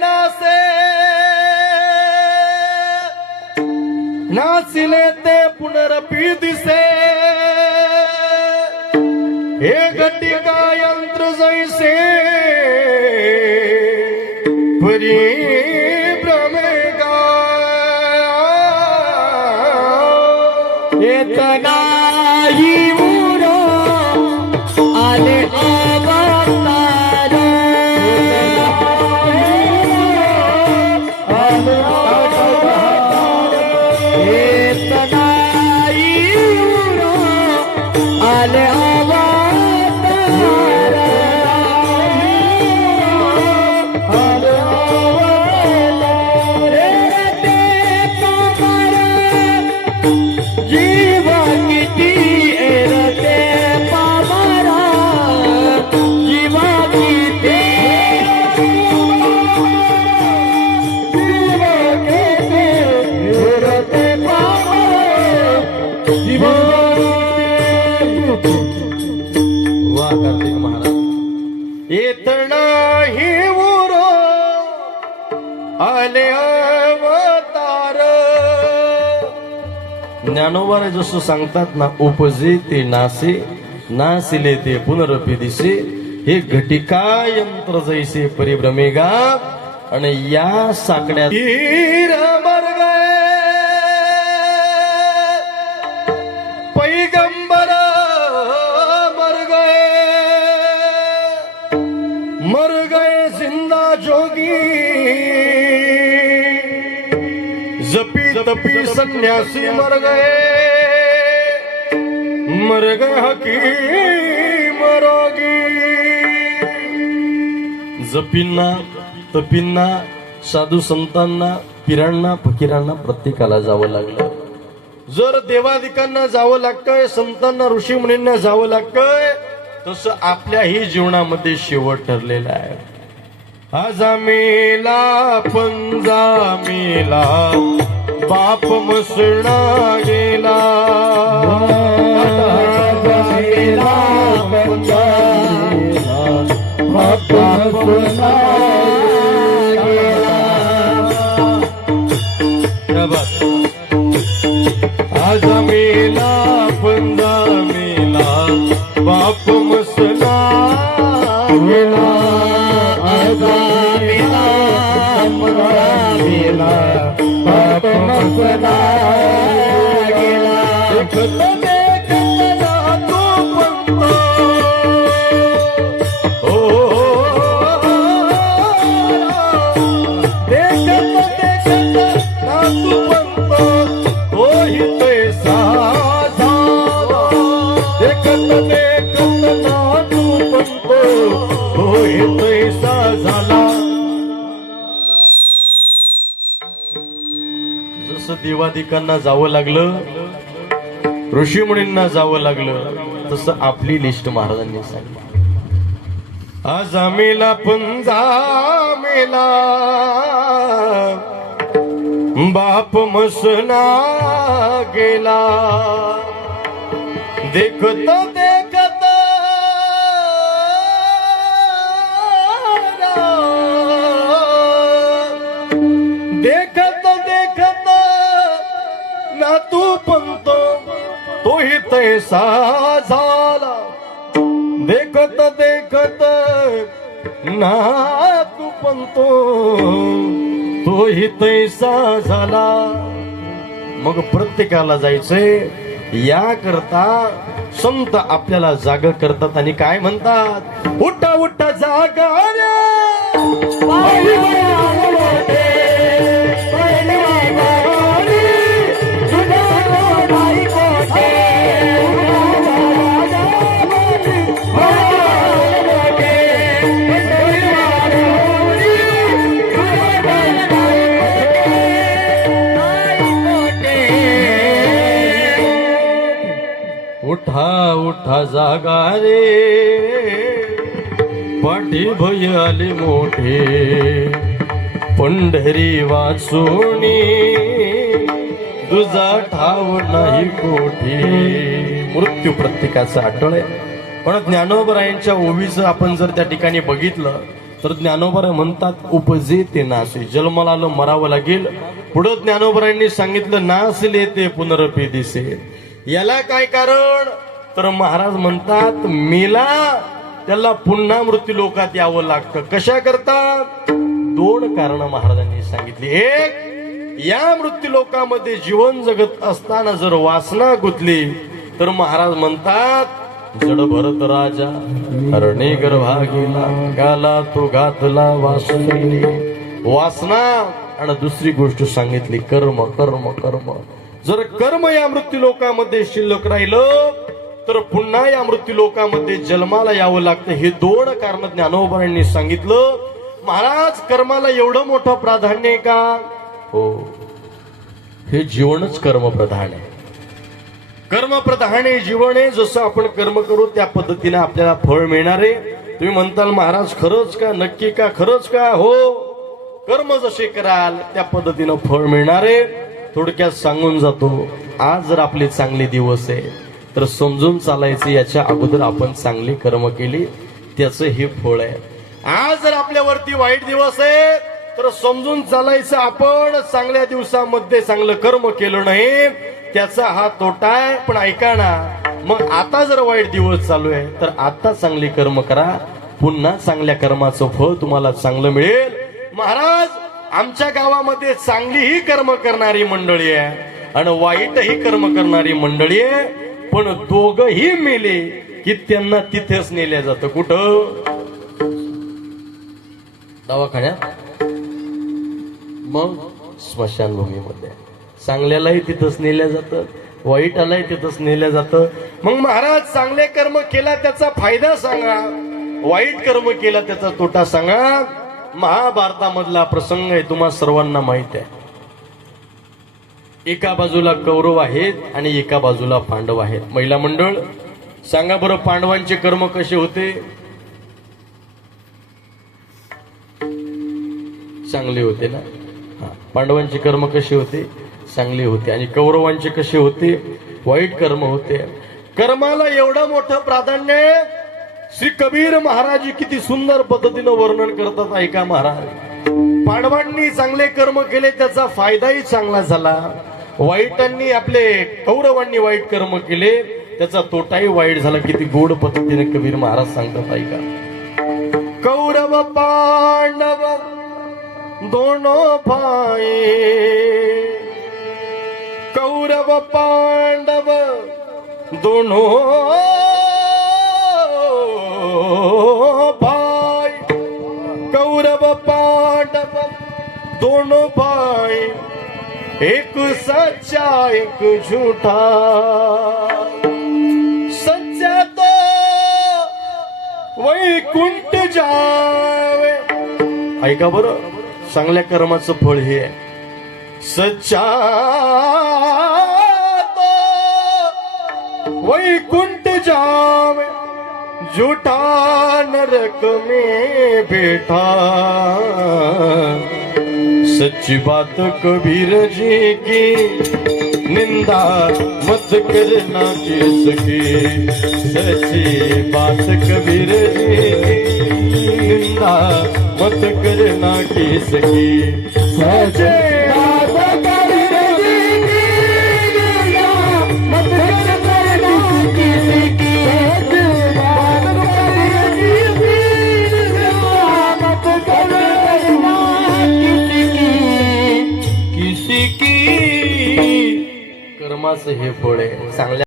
नासे नाचिले ते पुनरपी दिसे हे घटिका यंत्र जैसे परी भ्रमेगा नाही उरो आले नाही उरो आले अवतार. ज्ञानोबा जसं सांगतात ना, उपजे ते नासे नासिले ते पुनरपी दिसे हे घटिका यंत्र जैसे परिभ्रमेगा. आणि या साकड्यात मर गए पैगंबर मर गए जिंदा जोगी जपी तपी सन्यासी मर गए हकीम रोगी. जपींना तपींना साधू संतांना पिरांना फकीरांना प्रत्येकाला जावं लागलं. जर देवादिकांना जावं लागतंय, संतांना ऋषी मुनींना जावं लागतंय, तसं आपल्याही जीवनामध्ये शेवट ठरलेला आहे. आजा मेला पंजा मेला बाप मसणा गेला. मेला पंजा मेला बाप मसणा गेला. आजा मेला पंजा मेला बाप मसला गेला. आजा मेला पंजा मेला बाप मसणा गेला. देखत देखत ना तो पंतो ओ देखत देखत ना तू पंतो तोही तैसा झाला. देखत देखत ना तू पंतो तोही तैसा झाला. जसं देवादिकांना जावं लागलं, ऋषी मुनींना जावं लागलं, तसं आपली लिस्ट महाराजांनी सांगितली. आज मेला पंजा मेला बाप मसना गेला. देखत देखत देखत देखत ना तू पंतो तोही तैसा झाला. देखत देखत ना तू पंतो तोही तैसा झाला. मग प्रत्येकाला जायचंय. याकरता संत आपल्याला जाग करतात आणि काय म्हणतात, उठा उठा जागा रे उठा उठा जागा रे पाठी भय आले मोठे पंढरी वाचोनी तुझा ठाव नाही कोठी. मृत्यू प्रत्येकाचा अटळ आहे. पण ज्ञानोबरायांच्या ओवीचं आपण जर त्या ठिकाणी बघितलं तर ज्ञानोबा म्हणतात उपजे ते नासे, जन्माला आलं मरावं लागेल. पुढे ज्ञानोबरांनी सांगितलं नासले ते पुनरपी दिसे. याला काय कारण? तर महाराज म्हणतात मेला त्याला पुन्हा मृत्यू लोकात यावं लागतं. कशा करता? 2 कारण महाराजांनी सांगितली. एक, या मृत्यू लोकामध्ये जीवन जगत असताना जर वासना गुंतली तर महाराज म्हणतात जड भरत राजा हरणे गर्भा गेला, गाला तो घातला वासनेने. वासना. आणि दुसरी गोष्ट सांगितली कर्म कर्म कर्म. जर कर्म या मृत्यू लोकामध्ये शिल्लक राहिलं तर पुन्हा या मृत्यू लोकामध्ये जन्माला यावं लागतं. हे 2 कारण ज्ञानोबांनी सांगितलं. महाराज कर्माला एवढं मोठं प्राधान्य आहे का? हो, हे जीवनच कर्मप्रधान आहे. कर्मप्रधान आहे, जीवन आहे. जसं आपण कर्म करू त्या पद्धतीने आपल्याला फळ मिळणार आहे. तुम्ही म्हणताल महाराज खरंच का, नक्की का, खरंच का? हो, कर्म जसे कराल त्या पद्धतीनं फळ मिळणार आहे. थोडक्यात सांगून जातो, आज जर आपले चांगले दिवस आहे तर समजून चालायचे याच्या अगोदर आपण चांगली कर्म केली त्याचं हे फळ आहे. आज जर आपल्यावरती वाईट दिवस आहे तर समजून चालायचं आपण चांगल्या दिवसामध्ये चांगलं कर्म केलं नाही त्याचा हा तोटा आहे. पण ऐका ना, मग आता जर वाईट दिवस चालू आहे तर आता चांगली कर्म करा, पुन्हा चांगल्या कर्माचं फळ तुम्हाला चांगलं मिळेल. महाराज आमच्या गावामध्ये चांगलीही कर्म करणारी मंडळी आहे आणि वाईटही कर्म करणारी मंडळी आहे. पण दोघही मेले की त्यांना तिथेच नेल्या जातं. कुठं? दवाखान्यात, मग स्मशानभूमीमध्ये. चांगल्यालाही तिथंच नेल्या जातं, वाईटालाही तिथंच नेल्या जातं. मग महाराज चांगले कर्म केला त्याचा फायदा सांगा, वाईट कर्म केला त्याचा तोटा सांगा. महाभारतामधला प्रसंग आहे, तुम्हा सर्वांना माहित आहे. एका बाजूला कौरव आहेत आणि एका बाजूला पांडव आहेत. महिला मंडळ सांगा बरं, पांडवांचे कर्म कसे होते? चांगले होते ना? पांडवांचे कर्म कसे होते? चांगले होते. आणि कौरवांचे कसे होते? वाईट कर्म होते. कर्माला एवढं मोठं प्राधान्य आहे. श्री कबीर महाराज किती सुंदर पद्धतीनं वर्णन करतात, ऐका महाराज. पांडवांनी चांगले कर्म केले त्याचा फायदाही चांगला झाला, वाईटांनी कौरवांनी वाईट कर्म केले त्याचा तोटाही वाईट झाला. किती गोड पद्धतीने कबीर महाराज सांगतात, ऐका. कौरव पांडव दोनों भाई, कौरव पांडव दोनों भाई, कौरव पांडव दोनों भाई, एक सच्चा एक झूठा. सच्चा तो वैकुंठ जावे. ऐका बरं, चांगल्या कर्माचं फळ हे आहे. सच्चा तो वैकुंठ जावे, झूठा नरक में बैठा. सच्ची बात कबीर जी की, निंदा मत करना किसकी. सच्ची बात कबीर जी की, निंदा मत करना किसकी. सच्ची बात कबीर जी की, निंदा मत करना किसकी. कर्माचं हे फळ आहे. चांगल्या